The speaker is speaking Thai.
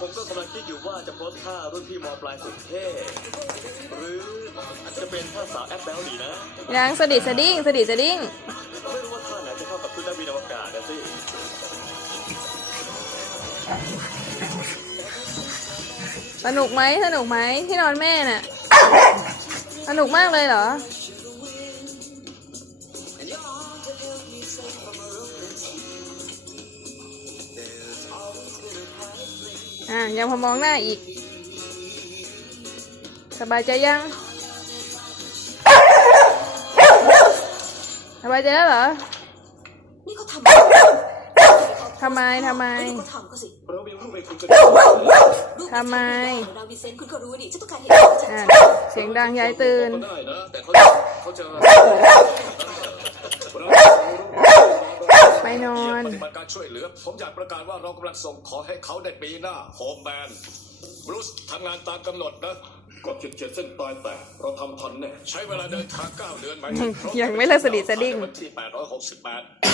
ผมก็กำลังคิดอยู่ว่าจะโพสท่ารุ่นพี่มอปลายสุดเท่หรืออาจจะเป็นท่าสาวแอปแบลดีนะ ยังสะดิดสะดิ้งสะดิดสะดิ้งไม่รู้ว่าท่าไหนจะเข้ากับชุดนักบินอวกาศนะสิสนุกไหมสนุกไหมที่นอนแม่น่ะ สนุกมากเลยเหรอ อะยังพอมองหน้าอีก สบายใจยัง สบายใจแล้วเหรอ นี่เขาทำทำไมทำไม นี่เขาทำก็สิเรามีรูปไปคุณกันรูปทำไม ดาวิเซนคุณก็รู้ดิฉันต้องการเห็นอะเสียงดังยายตื่น ได้นะแต่เขาเขาจะ ไป นอน ปฏิบัติการช่วยเหลือ ผมอยากประกาศว่าเรากำลังส่งขอให้เขาในปีหน้าโฮมแมนบรูซทำงานตามกำหนดนะก็เขียนเจ็ดเส้นตายแต่เราทำทันแน่ใช้เวลาเดินทางเก้าเดือนหมายถึงยังไม่เลิกสะดิดสะดิ้ง วันที่868